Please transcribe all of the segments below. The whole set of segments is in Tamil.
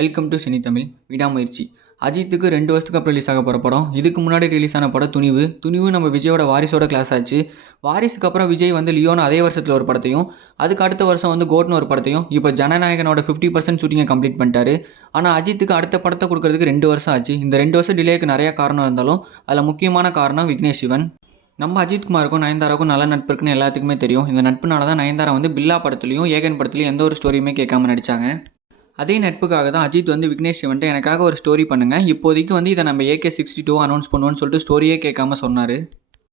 Welcome to cine Tamil. விடாமுயற்சி அஜித்துக்கு 2 வருஷத்துக்கு அப்புறம் ரிலீஸ் ஆக போகிற படம். இதுக்கு முன்னாடி ரிலீஸ் ஆன படம் துணிவு. துணிவு நம்ம விஜயோட வாரிசோட கிளாஸ் ஆச்சு. வாரிசுக்கு அப்புறம் விஜய் வந்து லியோன்னு அதே வருஷத்தில் ஒரு படத்தையும், அதுக்கு அடுத்த வருஷம் வந்து கோட்னு ஒரு படத்தையும், இப்போ ஜனநாயகனோட 50% ஷூட்டிங்கை கம்ப்ளீட் பண்ணிட்டாரு. ஆனால் அஜித்துக்கு அடுத்த படத்தை கொடுக்கறதுக்கு 2 வருஷம் ஆச்சு. இந்த 2 வருஷம் டிலேக்கு நிறைய காரணம் இருந்தாலும் அதில் முக்கியமான காரணம் விக்னேஷ் சிவன். நம்ம அஜித் குமாருக்கும் நயன்தாராவுக்கும் நல்ல நட்பு இருக்குன்னு எல்லாத்துக்குமே தெரியும். இந்த நட்புனால தான் நயன்தாரா வந்து பில்லா படத்துலையும் ஏகன் படத்துலையும் எந்த ஒரு ஸ்டோரியுமே கேட்காம நடித்தாங்க. அதே நட்புக்காக தான் அஜித் வந்து விக்னேஷ் சிவன்ட்டு எனக்காக ஒரு ஸ்டோரி பண்ணுங்கள், இப்போதைக்கு வந்து இதை நம்ம AK-62 அனௌன்ஸ் பண்ணுவோன்னு சொல்லிட்டு ஸ்டோரியே கேட்காம சொன்னார்.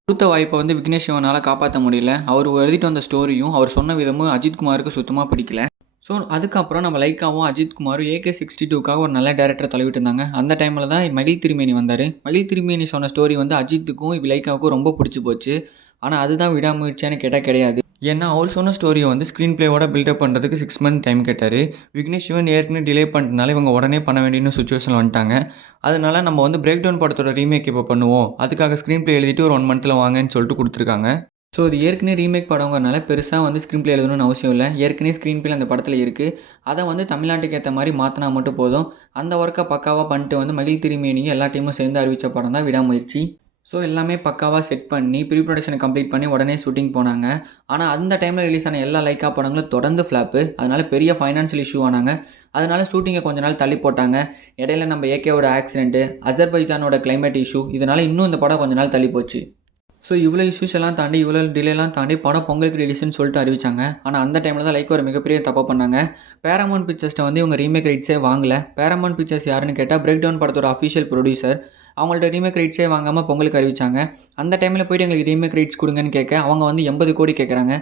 கொடுத்த வாய்ப்பை வந்து விக்னேஷ் சிவனால் காப்பாற்ற முடியல. அவர் எழுதிட்டு வந்த ஸ்டோரியும் அவர் சொன்ன விதமும் அஜித் குமாருக்கு சுத்தமாக பிடிக்கல. ஸோ அதுக்கப்புறம் நம்ம லைக்காவும் அஜித் குமாரும் AK-62க்காக ஒரு நல்ல டேரக்டர் தழுவிட்டு இருந்தாங்க. அந்த டைமில் தான் மகிழ் திருமேனி வந்தார். மகிழ் திருமேனி சொன்ன ஸ்டோரி வந்து அஜித்துக்கும் லைக்காவுக்கும் ரொம்ப பிடிச்சி போச்சு. ஆனால் அதுதான் விடாமுயற்சியான்னு கேட்டால் கிடையாது. ஏன்னா அவர் சொன்ன ஸ்டோரியை வந்து ஸ்க்ரீன் பிளேவோட பில்டப் பண்ணுறதுக்கு 6 மந்த் டைம் கேட்டார். விக்னேஷ் சிவன் ஏற்கனவே டிலே பண்ணுறதுனால இவங்க உடனே பண்ண வேண்டிய சுச்சுவேஷன் வந்துட்டாங்க. அதனால நம்ம வந்து பிரேக் டவுன் படத்தோட ரீமேக் இப்போ பண்ணுவோம், அதுக்காக ஸ்க்ரீன் பிளே எழுதிட்டு ஒரு 1 மந்தில் வாங்கன்னு சொல்லிட்டு கொடுத்துருக்காங்க. ஸோ இது ஏற்கனவே ரீமேக் படங்கிறனால பெருசாக வந்து ஸ்க்ரீன் பிளே எழுதணும்னு அவசியம் இல்லை. ஏற்கனவே ஸ்க்ரீன் பிளே அந்த படத்தில் இருக்குது. அதை வந்து தமிழ்நாட்டுக்கு ஏற்ற மாதிரி மாற்றினா மட்டும் போதும். அந்த ஒர்க்கை பக்காவாக பண்ணிட்டு வந்து மகிழ் திருமேனியும் எல்லா டீமும் சேர்ந்து அறிவித்த படம் தான் விடாமுயற்சி. ஸோ எல்லாமே பக்காவாக செட் பண்ணி ப்ரீ ப்ரொடக்ஷனை கம்ப்ளீட் பண்ணி உடனே ஷூட்டிங் போனாங்க. ஆனால் அந்த டைமில் ரிலீஸ் ஆன எல்லா லைக்கா படங்களும் தொடர்ந்து ஃப்ளாப்பு. அதனால் பெரிய ஃபைனான்ஷியல் இஷ்யூ ஆனாங்க. அதனால் ஷூட்டிங்கை கொஞ்ச நாள் தள்ளி போட்டாங்க. இடையில நம்ம ஏகேவோட ஆக்சிடென்ட்டு, அசர்பைஜானோட கிளைமேட் இஷ்யூ, இதனால் இன்னும் இந்த படம் கொஞ்ச நாள் தள்ளி போச்சு. ஸோ இவ்வளோ இஷ்யூஸ் எல்லாம் தாண்டி இவ்வளோ டிலேலாம் தாண்டி படம் பொங்கலுக்கு ரிலீஸ்னு சொல்லிட்டு அறிவிச்சாங்க. ஆனால் அந்த டைமில் தான் லைக் ஒரு மிகப்பெரிய தப்பு பண்ணாங்க. பேரமௌண்ட் பிக்சர்ஸ்ட்டை வந்து இவங்க ரீமேக் ரைட்ஸே வாங்கலை. பேரமௌண்ட் பிக்சர்ஸ் யாருன்னு கேட்டால் பிரேக் டவுன் படத்தோட அஃபிஷியல் ப்ரொடியூசர். அவங்கள்ட்ட ரீமேக் ரைட்ஸே வாங்காமல் பொங்கலுக்கு அறிவிச்சாங்க. அந்த டைமில் போய்ட்டு எங்களுக்கு ரீமேக் ரைட்ஸ் கொடுங்கன்னு கேட்க அவங்க வந்து 80 கோடி கேட்குறாங்க.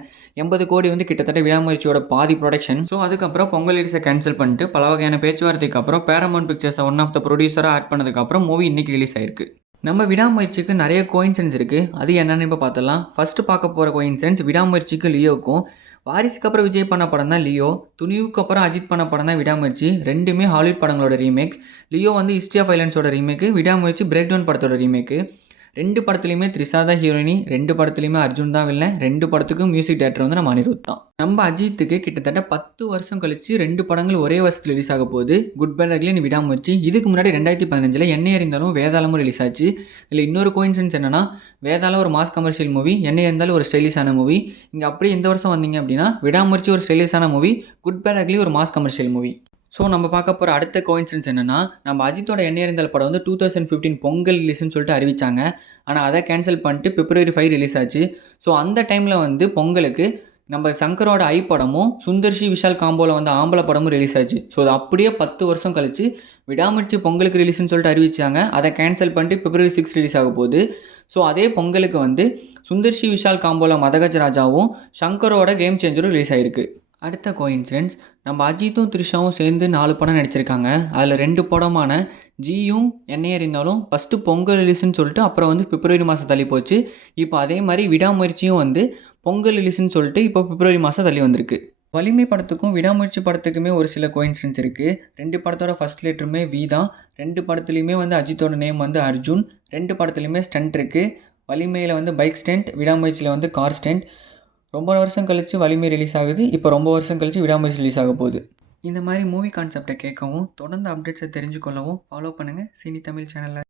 80 கோடி வந்து கிட்டத்தட்ட விடாமுயற்சியோட பாதி ப்ரொடக்ஷன். ஸோ அதுக்கப்புறம் பொங்கல் ரிலீஸை கேன்சல் பண்ணிட்டு பல வகையான பேச்சுவார்த்தைக்கு அப்புறம் பேரமௌண்ட் பிக்சர்ஸை ஒன் ஆஃப் த ப்ரொடியூசராக ஆட் பண்ணதுக்கப்புறம் மூவி இன்றைக்கி ரிலீஸ் ஆயிருக்கு. நம்ம விடாமுயற்சிக்கு நிறைய கோயின்சிடன்ஸ் இருக்குது. அது என்னென்னு இப்போ பார்த்துடலாம். ஃபஸ்ட்டு பார்க்க போகிற கோயின்சிடன்ஸ் விடாமுயற்சிக்கு லியோக்கும். வாரிசுக்கு அப்புறம் விஜய் பண்ண படம் தான் லியோ. துணிவுக்கு அப்புறம் அஜித் பண்ண படம் தான் விடாமுயற்சி. ரெண்டுமே ஹாலிவுட் படங்களோட ரீமேக். லியோ வந்து ஹிஸ்ட்ரி ஆஃப் வைலன்ஸோட ரீமேக்கு, விடாமுயற்சி பிரேக் டவுன் படத்தோட ரீமேக்கு. 2 படத்துலையுமே த்ரிஷா தான் ஹீரோயினி, 2 படத்துலையுமே அர்ஜுன் தான் வில்லன், 2 படத்துக்கும் மியூசிக் டேரக்டர் வந்து நம்ம அனிருத் தான். நம்ம அஜித்துக்கு கிட்டத்தட்ட 10 வருஷம் கழிச்சு 2 படங்கள் ஒரே வருஷத்தில் ரிலீஸ் ஆக போகுது. குட் பேட் அக்லி, விடாமுயற்சி. இதுக்கு முன்னாடி 2015 என்னை அறிந்தாலும் வேதாளமும் ரிலீஸ் ஆச்சு. இதில் இன்னொரு கோயின்சிடன்ஸ் என்னன்னா, வேதாளம் ஒரு மாஸ் கமர்ஷியல் மூவி, என்னை அறிந்தாலும் ஒரு ஸ்டைலிஷான மூவி. இங்கே அப்படியே இந்த வருஷம் வந்தீங்க அப்படின்னா விடாமுயற்சி ஒரு ஸ்டைலிஷான மூவி, குட் பேட் அக்லி ஒரு மாஸ் கமர்ஷியல் மூவி. ஸோ நம்ம பார்க்க போகிற அடுத்த கோயின்சிடன்ஸ் என்னென்னா, நம்ம அஜித்தோட எண்ணெய் அறிந்தால் படம் வந்து 2015 பொங்கல் ரிலீஸ்னு சொல்லிட்டு அறிவிச்சாங்க. ஆனால் அதை கேன்சல் பண்ணிட்டு February 5 ரிலீஸ் ஆச்சு. ஸோ அந்த டைமில் வந்து பொங்கலுக்கு நம்ம சங்கரோட ஐ படமும் சுந்தர்ஷி விஷால் காம்போவில் வந்து ஆம்பளை படமும் ரிலீஸ் ஆச்சு. ஸோ அது அப்படியே 10 வருஷம் கழிச்சு விடாமுயற்சி பொங்கலுக்கு ரிலீஸ்னு சொல்லிட்டு அறிவிச்சாங்க. அதை கேன்சல் பண்ணிட்டு February 6 ரிலீஸ் ஆக போகுது. ஸோ அதே பொங்கலுக்கு வந்து சுந்தர்ஷி விஷால் காம்போவில் மதகஜ ராஜாவும் சங்கரோட கேம் சேஞ்சரும் ரிலீஸ் ஆகிருக்கு. அடுத்த கோயின்சிடன்ஸ், நம்ம அஜித்தும் த்ரிஷாவும் சேர்ந்து 4 படம் நடிச்சிருக்காங்க. அதில் 2 படமான ஜியும் என்னை அறிந்தாலும் ஃபஸ்ட்டு பொங்கல் ரிலீஸ்னு சொல்லிட்டு அப்புறம் வந்து February மாதம் தள்ளி போச்சு. இப்போ அதே மாதிரி விடாமுயற்சியும் வந்து பொங்கல் ரிலீஸ்னு சொல்லிட்டு இப்போ February மாதம் தள்ளி வந்திருக்கு. வலிமை படத்துக்கும் விடாமுயற்சி படத்துக்குமே ஒரு சில கோயின்சிடன்ஸ் இருக்குது. 2 படத்தோட ஃபஸ்ட் லெட்டருமே வி தான். 2 படத்துலையுமே வந்து அஜித்தோட நேம் வந்து அர்ஜுன். 2 படத்துலையுமே ஸ்டண்ட் இருக்குது. வலிமையில் வந்து பைக் ஸ்டண்ட், விடாமுயற்சியில் வந்து கார் ஸ்டண்ட். ரொம்ப வருஷம் கழித்து வலிமை ரிலீஸ் ஆகுது. இப்போ ரொம்ப வருஷம் கழித்து விடாமுயற்சி ரிலீஸ் ஆக போகுது. இந்த மாதிரி மூவி கான்செப்டை கேட்கவும் தொடர்ந்து அப்டேட்ஸை தெரிஞ்சுக்கொள்ளவும் ஃபாலோ பண்ணுங்கள் சினி தமிழ் சேனலில்.